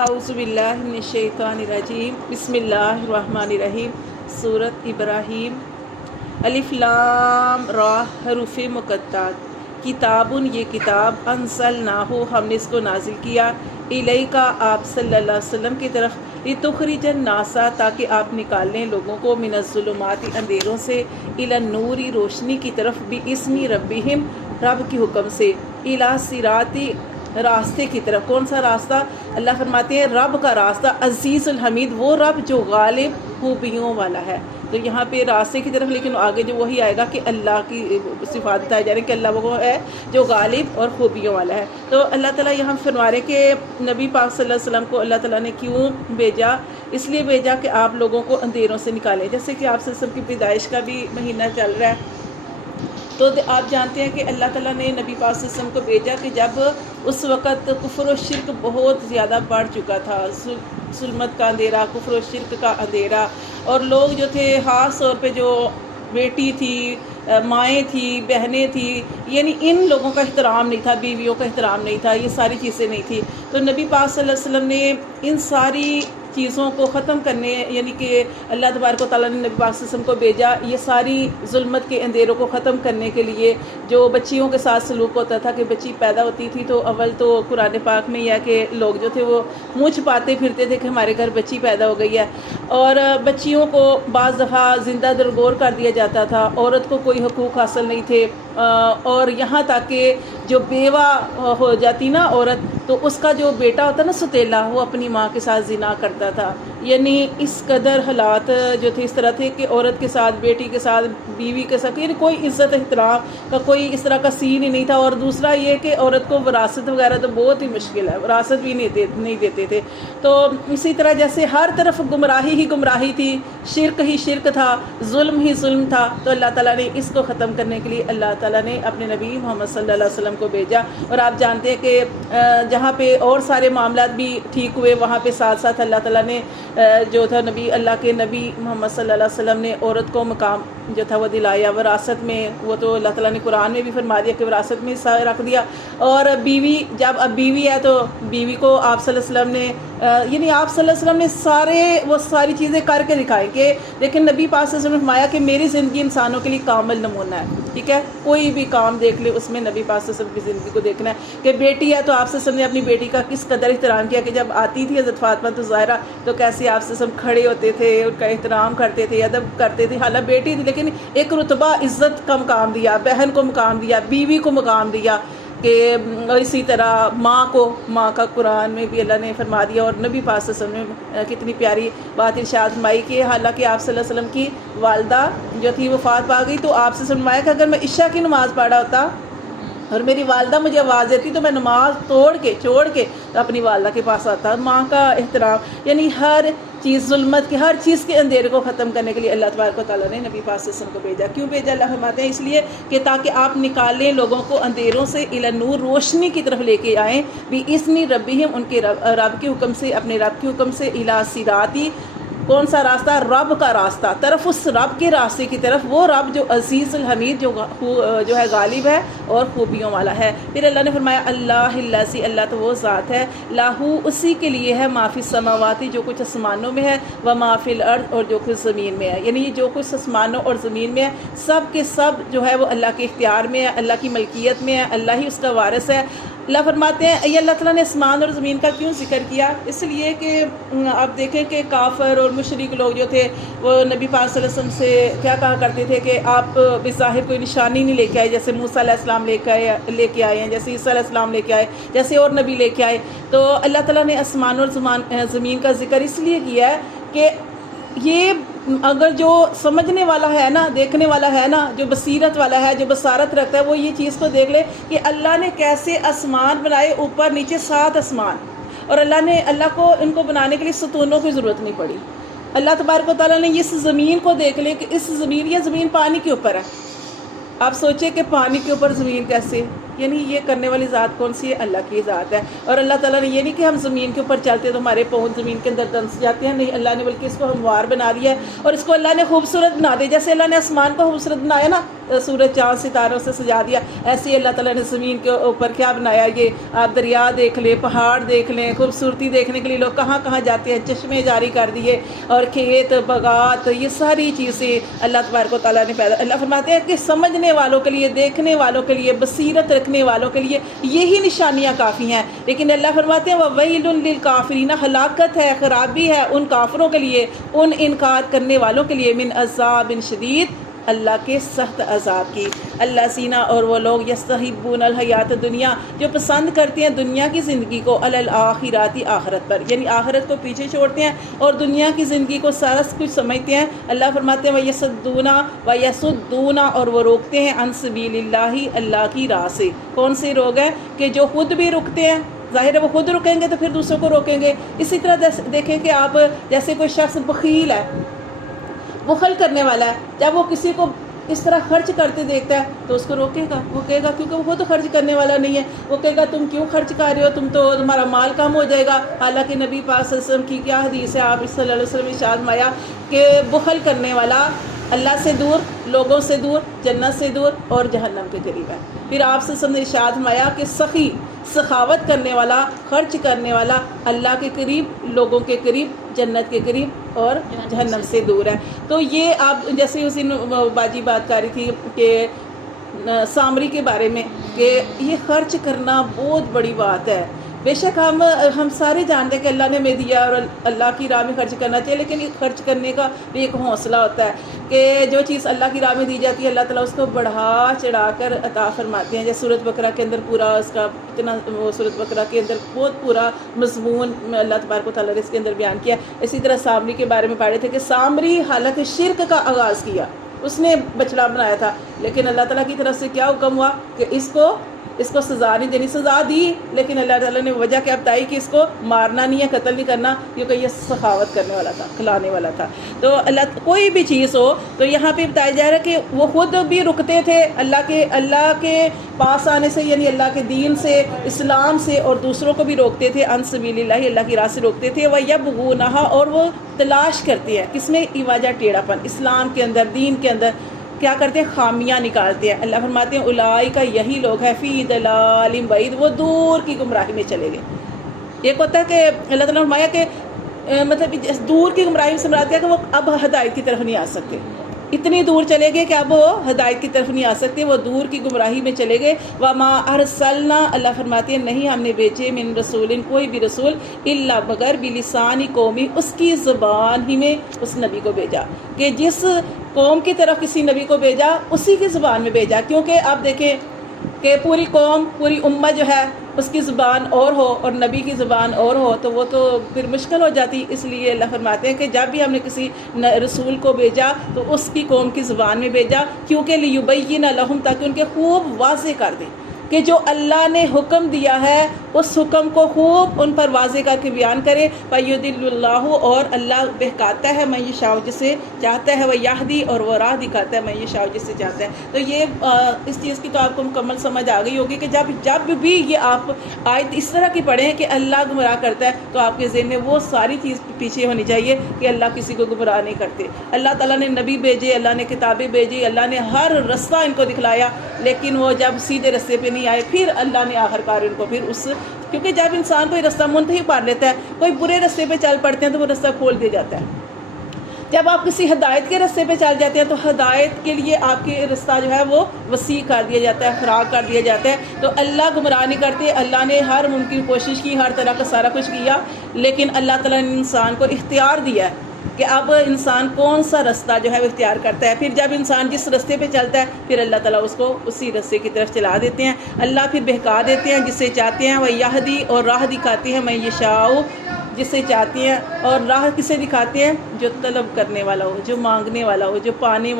اعوذ باللہ من الشیطان الرجیم بسم اللہ الرحمن الرحیم سورۃ ابراہیم الف لام را حروف مقطعات کتابن یہ کتاب انزلناہ ہم نے اس کو نازل کیا الیکا آپ صلی اللہ علیہ وسلم کی طرف لتخرج الناس تاکہ آپ نکال لیں لوگوں کو من الظلمات اندھیروں سے الی النور روشنی کی طرف باذن ربہم رب کے حکم سے الی صراط راستے کی طرف۔ کون سا راستہ؟ اللہ فرماتے ہیں رب کا راستہ عزیز الحمید، وہ رب جو غالب خوبیوں والا ہے۔ تو یہاں پہ راستے کی طرف، لیکن آگے جو وہی آئے گا کہ اللہ کی صفات بتائی جا رہی ہیں کہ اللہ وہ ہے جو غالب اور خوبیوں والا ہے۔ تو اللہ تعالیٰ یہاں فرما رہے کہ نبی پاک صلی اللہ علیہ وسلم کو اللہ تعالیٰ نے کیوں بھیجا؟ اس لیے بھیجا کہ آپ لوگوں کو اندھیروں سے نکالیں، جیسے کہ آپ صلی اللہ علیہ وسلم کی پیدائش کا بھی مہینہ چل رہا ہے۔ تو آپ جانتے ہیں کہ اللہ تعالیٰ نے نبی پاک صلی اللہ علیہ وسلم کو بھیجا کہ جب اس وقت کفر و شرک بہت زیادہ بڑھ چکا تھا، ظلمت کا اندھیرا، کفر و شرک کا اندھیرا، اور لوگ جو تھے خاص طور پہ جو بیٹی تھی، مائیں تھی، بہنیں تھی، یعنی ان لوگوں کا احترام نہیں تھا، بیویوں کا احترام نہیں تھا، یہ ساری چیزیں نہیں تھی۔ تو نبی پاک صلی اللہ علیہ وسلم نے ان ساری چیزوں کو ختم کرنے، یعنی کہ اللہ تبارک و تعالیٰ نے نبی پاک صلی اللہ علیہ وسلم کو بھیجا یہ ساری ظلمت کے اندھیروں کو ختم کرنے کے لیے۔ جو بچیوں کے ساتھ سلوک ہوتا تھا کہ بچی پیدا ہوتی تھی تو اول تو قرآن پاک میں یہ ہے کہ لوگ جو تھے وہ منہ چھپاتے پھرتے تھے کہ ہمارے گھر بچی پیدا ہو گئی ہے، اور بچیوں کو بعض دفعہ زندہ درگور کر دیا جاتا تھا، عورت کو کوئی حقوق حاصل نہیں تھے، اور یہاں تک کہ جو بیوہ ہو جاتی نا عورت تو اس کا جو بیٹا ہوتا نا ستیلا، وہ اپنی ماں کے ساتھ زنا کرتا تھا۔ یعنی اس قدر حالات جو تھے اس طرح تھے کہ عورت کے ساتھ، بیٹی کے ساتھ، بیوی کے ساتھ، یعنی کوئی عزت احترام کا کوئی اس طرح کا سین ہی نہیں تھا۔ اور دوسرا یہ کہ عورت کو وراثت وغیرہ تو بہت ہی مشکل ہے، وراثت بھی نہیں دیتے تھے۔ تو اسی طرح جیسے ہر طرف گمراہی ہی گمراہی تھی، شرک ہی شرک تھا، ظلم ہی ظلم تھا، تو اللہ تعالیٰ نے اس کو ختم کرنے کے لیے اللہ تعالیٰ نے اپنے نبی محمد صلی اللہ علیہ وسلم کو بھیجا۔ اور آپ جانتے ہیں کہ جہاں پہ اور سارے معاملات بھی ٹھیک ہوئے، وہاں پہ ساتھ ساتھ اللہ تعالیٰ نے جو تھا اللہ کے نبی محمد صلی اللہ علیہ وسلم نے عورت کو مقام جو تھا وہ دلایا وراثت میں۔ وہ تو اللہ تعالیٰ نے قرآن میں بھی فرما دیا کہ وراثت میں حصہ رکھ دیا۔ اور بیوی، جب اب بیوی ہے تو بیوی کو آپ صلی اللہ علیہ وسلم نے یعنی آپ صلی اللہ علیہ وسلم نے وہ ساری چیزیں کر کے دکھائی کہ لیکن نبی پاک صلی اللہ علیہ وسلم نے فرمایا کہ میری زندگی انسانوں کے لیے کامل نمونہ ہے، ٹھیک ہے؟ کوئی بھی کام دیکھ لے اس میں نبی پاک صلی اللہ علیہ وسلم کی زندگی کو دیکھنا ہے۔ کہ بیٹی ہے تو آپ صلی اللہ علیہ وسلم نے اپنی بیٹی کا کس قدر احترام کیا کہ جب آتی تھی حضرت فاطمہ تو ظاہرہ تو کیسے آپ صلی اللہ علیہ وسلم کھڑے ہوتے تھے، ان کا احترام کرتے تھے، ادب کرتے تھے۔ حالانکہ بیٹی تھی لیکن ایک رتبہ عزت کا مقام دیا، بہن کو مقام دیا، بیوی کو مقام دیا کہ اسی طرح ماں کا قرآن میں بھی اللہ نے فرما دیا۔ اور نبی پاک صلی اللہ علیہ وسلم نے کتنی پیاری بات ارشاد فرمائی کہ حالانکہ آپ صلی اللہ علیہ وسلم کی والدہ جو تھی وفات پا گئی تو آپ سے فرمایا کہ اگر میں عشاء کی نماز پڑھا ہوتا اور میری والدہ مجھے آواز دیتی تو میں نماز چھوڑ کے اپنی والدہ کے پاس آتا۔ ماں کا احترام، یعنی ہر چیز، ظلمت کی ہر چیز کے اندھیرے کو ختم کرنے کے لیے اللہ تبارک و تعالیٰ نے نبی پاک صلی اللہ علیہ وسلم کو بھیجا۔ کیوں بھیجا؟ اللہ فرماتے ہیں اس لیے کہ تاکہ آپ نکالیں لوگوں کو اندھیروں سے الی النور، روشنی کی طرف لے کے آئیں، باذن ربہم، ان کے رب کے حکم سے، اپنے رب کے حکم سے، الی صراط، کون سا راستہ؟ رب کا راستہ، طرف اس رب کے راستے کی طرف، وہ رب جو عزیز الحمید جو ہے غالب ہے اور خوبیوں والا ہے۔ پھر اللہ نے فرمایا اللہ الذی، اللہ تو وہ ذات ہے، لاہو، اسی کے لیے ہے، ما فی السماوات، جو کچھ آسمانوں میں ہے، و ما فی الارض، اور جو کچھ زمین میں ہے۔ یعنی جو کچھ آسمانوں اور زمین میں ہے سب کے سب جو ہے وہ اللہ کے اختیار میں ہے، اللہ کی ملکیت میں ہے، اللہ ہی اس کا وارث ہے۔ اللہ فرماتے ہیں یہ اللہ تعالیٰ نے آسمان اور زمین کا کیوں ذکر کیا؟ اس لیے کہ آپ دیکھیں کہ کافر اور مشرک لوگ جو تھے وہ نبی پاک صلی اللہ علیہ وسلم سے کیا کہا کرتے تھے کہ آپ بظاہر کوئی نشانی نہیں لے کے آئے، جیسے موسیٰ علیہ السلام لے کے آئے ہیں، جیسے عیسیٰ علیہ السلام لے کے آئے، جیسے اور نبی لے کے آئے۔ تو اللہ تعالیٰ نے آسمان اور زمین کا ذکر اس لیے کیا ہے کہ یہ اگر جو سمجھنے والا ہے نا، دیکھنے والا ہے نا، جو بصیرت والا ہے، جو بصارت رکھتا ہے، وہ یہ چیز کو دیکھ لے کہ اللہ نے کیسے آسمان بنائے، اوپر نیچے 7 آسمان، اور اللہ کو ان کو بنانے کے لیے ستونوں کی ضرورت نہیں پڑی۔ اللہ تبارک و تعالیٰ نے اس زمین کو دیکھ لے کہ یہ زمین پانی کے اوپر ہے۔ آپ سوچیں کہ پانی کے اوپر زمین کیسے، یعنی یہ کرنے والی ذات کون سی ہے؟ اللہ کی ذات ہے۔ اور اللہ تعالیٰ نے یہ نہیں کہ ہم زمین کے اوپر چلتے تو ہمارے پاؤں زمین کے اندر دنس جاتے ہیں، نہیں، اللہ نے بلکہ اس کو ہموار بنا دیا ہے اور اس کو اللہ نے خوبصورت بنا دیا۔ جیسے اللہ نے آسمان کو خوبصورت بنایا نا، سورج چاند ستاروں سے سجا دیا، ایسے ہی اللہ تعالیٰ نے زمین کے اوپر کیا بنایا، یہ آپ دریا دیکھ لیں، پہاڑ دیکھ لیں، خوبصورتی دیکھنے کے لیے لوگ کہاں کہاں جاتے ہیں، چشمے جاری کر دیے، اور کھیت باغات، یہ ساری چیزیں اللہ تبارک و تعالیٰ نے پیدا. اللہ فرماتے ہیں کہ سمجھنے والوں کے لیے، دیکھنے والوں کے لیے، بصیرت رکھنے والوں کے لیے یہی نشانیاں کافی ہیں. لیکن اللہ فرماتے ہیں وَوَيْلٌ لِّلْكَافِرِينَ، ہلاکت ہے، خرابی ہے ان کافروں کے لیے، ان انکار کرنے والوں کے لیے، من عذاب شدید، اللہ کے سخت عذاب کی. اللہ سینہ، اور وہ لوگ یستحبون الحیات دنیا، جو پسند کرتے ہیں دنیا کی زندگی کو، علی الآخرات، آخرت پر، یعنی آخرت کو پیچھے چھوڑتے ہیں اور دنیا کی زندگی کو سارا کچھ سمجھتے ہیں. اللہ فرماتے ہیں وَيَصُدُّونَ، اور وہ روکتے ہیں، عن سبیل اللہ، اللہ کی راہ سے. کون سے لوگ ہیں کہ جو خود بھی رکتے ہیں، ظاہر ہے وہ خود رکیں گے تو پھر دوسروں کو روکیں گے. اسی طرح دیکھیں کہ آپ جیسے کوئی شخص بخیل ہے، بخل کرنے والا ہے، جب وہ کسی کو اس طرح خرچ کرتے دیکھتا ہے تو اس کو روکے گا. وہ کہے گا کیونکہ وہ خود خرچ کرنے والا نہیں ہے، وہ کہے گا تم کیوں خرچ کر رہے ہو، تمہارا مال کم ہو جائے گا. حالانکہ نبی پاک صلی اللہ علیہ وسلم کی کیا حدیث ہے، آپ صلی اللہ علیہ وسلم ارشاد فرمایا کہ بخل کرنے والا اللہ سے دور، لوگوں سے دور، جنت سے دور اور جہنم کے قریب ہے. پھر آپ صلی اللہ علیہ وسلم نے ارشاد فرمایا کہ سخی، سخاوت کرنے والا، خرچ کرنے والا اللہ کے قریب، لوگوں کے قریب، جنت کے قریب اور جہنم سے دور ہے. تو یہ آپ جیسے اس دن باجی بات کر رہی تھی کہ سامری کے بارے میں، کہ یہ خرچ کرنا بہت بڑی بات ہے. بے شک ہم سارے جانتے ہیں کہ اللہ نے ہمیں دیا اور اللہ کی راہ میں خرچ کرنا چاہیے، لیکن یہ خرچ کرنے کا بھی ایک حوصلہ ہوتا ہے کہ جو چیز اللہ کی راہ میں دی جاتی ہے اللہ تعالیٰ اس کو بڑھا چڑھا کر عطا فرماتے ہیں. جیسے سورۃ بقرہ کے اندر پورا اس کا اتنا، سورۃ بقرہ کے اندر بہت پورا مضمون اللہ تبارک و تعالیٰ نے اس کے اندر بیان کیا. اسی طرح سامری کے بارے میں پڑھے تھے کہ سامری حالانکہ شرک کا آغاز کیا، اس نے بچڑا بنایا تھا، لیکن اللہ تعالیٰ کی طرف سے کیا حکم ہوا کہ اس کو سزا نہیں دینی. سزا دی، لیکن اللہ تعالیٰ نے وجہ کیا بتائی کہ اس کو مارنا نہیں ہے، قتل نہیں کرنا، کیونکہ یہ سخاوت کرنے والا تھا، کھلانے والا تھا. تو اللہ کوئی بھی چیز ہو تو یہاں پہ بتایا جا رہا ہے کہ وہ خود بھی رکتے تھے اللہ کے پاس آنے سے، یعنی اللہ کے دین سے، اسلام سے، اور دوسروں کو بھی روکتے تھے، عن سبیل اللہ، اللہ کی راہ سے روکتے تھے. وَيَبْغُونَهَا، اور وہ تلاش کرتے ہیں کس میں، ایواجہ ٹیڑھا پن، اسلام کے اندر، دین کے اندر کیا کرتے ہیں، خامیاں نکالتے ہیں. اللہ فرماتے ہیں اولئک، یہی لوگ ہیں، فی ضلال بعید، وہ دور کی گمراہی میں چلے گئے. ایک ہوتا ہے کہ اللہ تعالیٰ نے فرمایا کہ مطلب دور کی گمراہی سے مراد کیا کہ وہ اب ہدایت کی طرف نہیں آ سکتے، اتنی دور چلے گئے کہ اب وہ ہدایت کی طرف نہیں آ سکتے، وہ دور کی گمراہی میں چلے گئے. وما ارسلنا، اللہ فرماتے ہیں نہیں ہم نے بھیجے، من رسول، کوئی بھی رسول، الا مگر بلسان قومی، اس کی زبان ہی میں اس نبی کو بھیجا، کہ جس قوم کی طرف کسی نبی کو بھیجا اسی کی زبان میں بھیجا. کیونکہ آپ دیکھیں کہ پوری قوم، پوری امت جو ہے اس کی زبان اور ہو اور نبی کی زبان اور ہو تو وہ تو پھر مشکل ہو جاتی. اس لیے اللہ فرماتے ہیں کہ جب بھی ہم نے کسی رسول کو بھیجا تو اس کی قوم کی زبان میں بھیجا، کیونکہ لیبین لہم، تاکہ ان کے خوب واضح کر دیں کہ جو اللہ نے حکم دیا ہے اس حکم کو خوب ان پر واضح کر کے بیان کرے. فَيُضِلُّ اللَّهُ، اور اللہ بہکاتا ہے من یشاء، جسے چاہتا ہے، وَيَهْدِي، اور وہ راہ دکھاتا ہے، من یشاء، جسے چاہتا ہے. تو یہ اس چیز کی تو آپ کو مکمل سمجھ آ گئی ہوگی کہ جب بھی یہ آپ آیت اس طرح کی پڑھیں کہ اللہ گمراہ کرتا ہے تو آپ کے ذہن میں وہ ساری چیز پیچھے ہونی چاہیے کہ اللہ کسی کو گمراہ نہیں کرتے. اللہ تعالیٰ نے نبی بھیجے، اللہ نے کتابیں بھیجی، اللہ نے ہر رستہ ان کو دکھلایا، لیکن وہ جب سیدھے رستے پہ نہیں آئے پھر اللہ نے آخر کار ان کو پھر کیونکہ جب انسان کوئی رستہ منتہی پار لیتا ہے، کوئی برے رستے پہ چل پڑتے ہیں تو وہ رستہ کھول دیا جاتا ہے. جب آپ کسی ہدایت کے رستے پہ چل جاتے ہیں تو ہدایت کے لیے آپ کے رستہ جو ہے وہ وسیع کر دیا جاتا ہے، فراغ کر دیا جاتا ہے. تو اللہ گمراہ نہیں کرتے، اللہ نے ہر ممکن کوشش کی، ہر طرح کا سارا کچھ کیا، لیکن اللہ تعالیٰ نے انسان کو اختیار دیا ہے کہ اب انسان کون سا رستہ جو ہے وہ اختیار کرتا ہے. پھر جب انسان جس رستے پہ چلتا ہے پھر اللہ تعالیٰ اس کو اسی رستے کی طرف چلا دیتے ہیں. اللہ پھر بہکا دیتے ہیں جسے چاہتے ہیں، وہ یہدی، اور راہ دکھاتے ہیں، من یشاء، جسے چاہتے ہیں. اور راہ کسے دکھاتے ہیں، جو طلب کرنے والا ہو، جو مانگنے والا ہو، جو پانے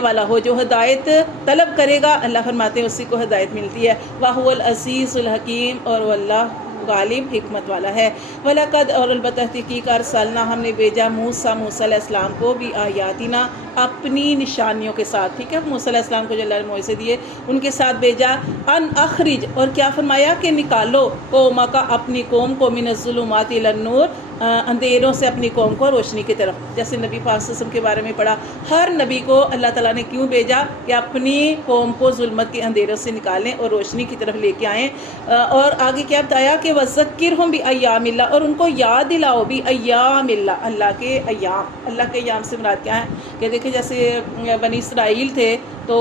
والا ہو، جو ہدایت طلب کرے گا اللہ فرماتے ہیں اسی کو ہدایت ملتی ہے. وَهُوَ الْعَزِيزُ الْحَكِيمُ، اور وہ اللہ غالب حکمت والا ہے. وَلَقَدْ، اور البتہ تحقیق ارسلنا، ہم نے بھیجا موسیٰ علیہ السلام کو، بھی آیاتنا، اپنی نشانیوں کے ساتھ. ٹھیک ہے، موسیٰ علیہ السلام کو جو اللہ نے معجزے دیے ان کے ساتھ بھیجا. ان اخرج، اور کیا فرمایا کہ نکالو، قومک، اپنی قوم کو، من الظلمات الی النور، اندھیروں سے اپنی قوم کو روشنی کی طرف. جیسے نبی پاک صلی اللہ علیہ وسلم کے بارے میں پڑھا, ہر نبی کو اللہ تعالیٰ نے کیوں بھیجا کہ اپنی قوم کو ظلمت کے اندھیروں سے نکالیں اور روشنی کی طرف لے کے آئیں. اور آگے کیا بتایا کہ وَذَكِّرْهُمْ بِأَيَّامِ اللَّهِ, اور ان کو یاد دلاؤ بھی ایام اللہ, اللہ کے ایام. اللہ کے ایام سے مراد کیا ہے کہ دیکھیں جیسے بنی اسرائیل تھے تو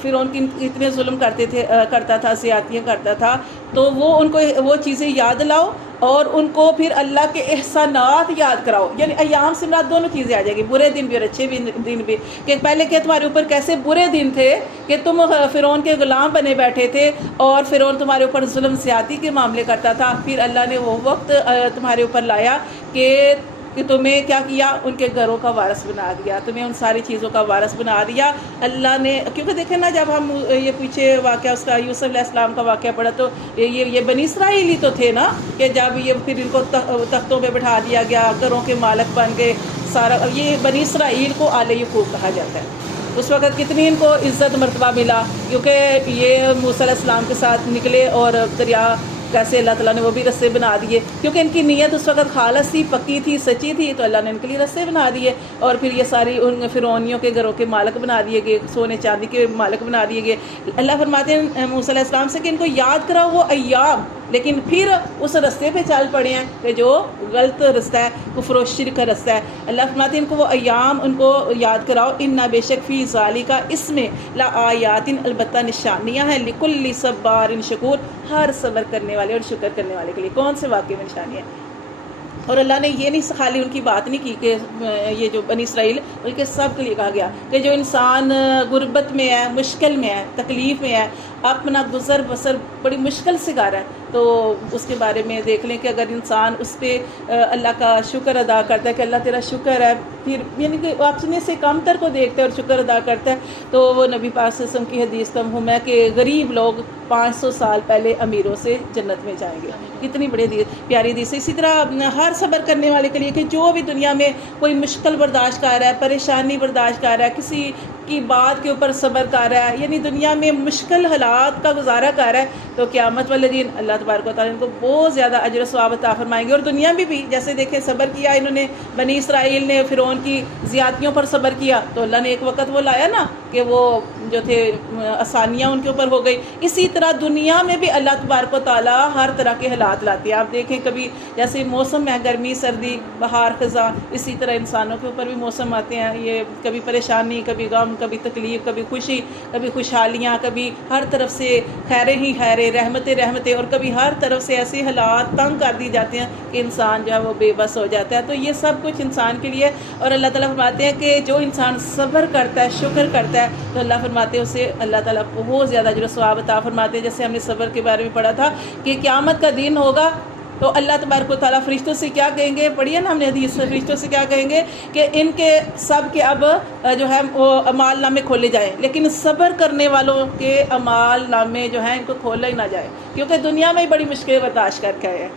پھر ان کی اتنے ظلم کرتا تھا, زیادتیاں کرتا تھا, تو وہ ان کو وہ چیزیں یاد لاؤ اور ان کو پھر اللہ کے احسانات یاد کراؤ. یعنی ایام سے مراد دونوں چیزیں آ جائیں گی, برے دن بھی اور اچھے دن بھی. کہ پہلے کہ تمہارے اوپر کیسے برے دن تھے کہ تم فرعون کے غلام بنے بیٹھے تھے اور فرعون تمہارے اوپر ظلم زیادتی کے معاملے کرتا تھا. پھر اللہ نے وہ وقت تمہارے اوپر لایا کہ تمہیں کیا کیا, ان کے گھروں کا وارث بنا دیا, تمہیں ان ساری چیزوں کا وارث بنا دیا اللہ نے. کیونکہ دیکھیں نا, جب ہم یہ پیچھے واقعہ اس کا یوسف علیہ السلام کا واقعہ پڑھا تو یہ بنی اسرائیل ہی تو تھے نا, کہ جب یہ پھر ان کو تختوں پہ بٹھا دیا گیا, گھروں کے مالک بن گئے سارا. یہ بنی اسرائیل کو آل یعقوب کہا جاتا ہے. اس وقت کتنی ان کو عزت مرتبہ ملا, کیونکہ یہ موسیٰ علیہ السلام کے ساتھ نکلے اور دریا کیسے اللہ تعالیٰ نے وہ بھی رستے بنا دیے, کیونکہ ان کی نیت اس وقت خالص تھی, پکی تھی, سچی تھی, تو اللہ نے ان کے لیے رستے بنا دیے. اور پھر یہ ساری ان فرعونیوں کے گھروں کے مالک بنا دیے گئے, سونے چاندی کے مالک بنا دیے گئے. اللہ فرماتے ہیں موسیٰ علیہ السلام سے کہ ان کو یاد کراؤ وہ ایام, لیکن پھر اس رستے پہ چل پڑے ہیں کہ جو غلط رستہ ہے, کفر و شرک کا رستہ ہے. اللہ فرماتے ہیں ان کو وہ ایام ان کو یاد کراؤ. اِنَّا بے شک فی ذَالِکَ اس میں لَآیَاتٍ البتہ نشانیاں ہیں, لِکُلِّ صَبَّارٍ شکور, ہر صبر کرنے والے اور شکر کرنے والے کے لیے. کون سے واقعے میں نشانیاں ہیں؟ اور اللہ نے یہ نہیں خالی ان کی بات نہیں کی کہ یہ جو بنی اسرائیل, بلکہ سب کے لیے کہا گیا کہ جو انسان غربت میں ہے, مشکل میں ہے, تکلیف میں ہے, اپنا گزر بسر بڑی مشکل سے کر رہا ہے, تو اس کے بارے میں دیکھ لیں کہ اگر انسان اس پہ اللہ کا شکر ادا کرتا ہے کہ اللہ تیرا شکر ہے, پھر یعنی کہ اپنے سے کم تر کو دیکھتا ہے اور شکر ادا کرتا ہے, تو وہ نبی پاک صلی اللہ علیہ وسلم کی حدیث تمہم ہے کہ غریب لوگ 500 سال پہلے امیروں سے جنت میں جائیں گے. کتنی بڑی پیاری حدیث ہے. اسی طرح ہر صبر کرنے والے کے لیے کہ جو بھی دنیا میں کوئی مشکل برداشت کر رہا ہے, پریشانی برداشت کر رہا ہے, کسی کی بات کے اوپر صبر کر رہا ہے, یعنی دنیا میں مشکل حالات کا گزارا کر رہا ہے, تو قیامت والے دن اللہ تبارک و تعالیٰ ان کو بہت زیادہ اجر و ثواب عطا فرمائیں گے. اور دنیا میں بھی جیسے دیکھیں صبر کیا انہوں نے, بنی اسرائیل نے فرعون کی زیادتیوں پر صبر کیا, تو اللہ نے ایک وقت وہ لایا نا کہ وہ جو تھے آسانیاں ان کے اوپر ہو گئی. اسی طرح دنیا میں بھی اللہ تبارک و تعالیٰ ہر طرح کے حالات لاتے ہیں. آپ دیکھیں کبھی جیسے موسم ہے, گرمی, سردی, بہار, خزاں, اسی طرح انسانوں کے اوپر بھی موسم آتے ہیں. یہ کبھی پریشانی, کبھی غم, کبھی تکلیف, کبھی خوشی, کبھی خوشحالیاں, کبھی ہر طرف سے خیریں ہی خیریں, رحمتیں رحمتیں, اور کبھی ہر طرف سے ایسے حالات تنگ کر دی جاتے ہیں کہ انسان جو ہے وہ بے بس ہو جاتا ہے. تو یہ سب کچھ انسان کے لیے. اور اللہ تعالیٰ فرماتے ہیں کہ جو انسان صبر کرتا ہے, شکر کرتا ہے, تو اللہ فرماتے ہیں اسے اللہ تعالیٰ بہت زیادہ اجر و ثواب عطا فرماتے ہیں. جیسے ہم نے صبر کے بارے میں پڑھا تھا کہ قیامت کا دن ہوگا تو اللہ تبارک و تعالیٰ فرشتوں سے کیا کہیں گے, پڑھیے نا ہم نے حدیث, فرشتوں سے کیا کہیں گے کہ ان کے سب کے اب جو ہے وہ اعمال نامے کھولے جائیں, لیکن صبر کرنے والوں کے اعمال نامے جو ہیں ان کو کھولا ہی نہ جائے, کیونکہ دنیا میں ہی بڑی مشکل برداشت کر کے آئے ہیں.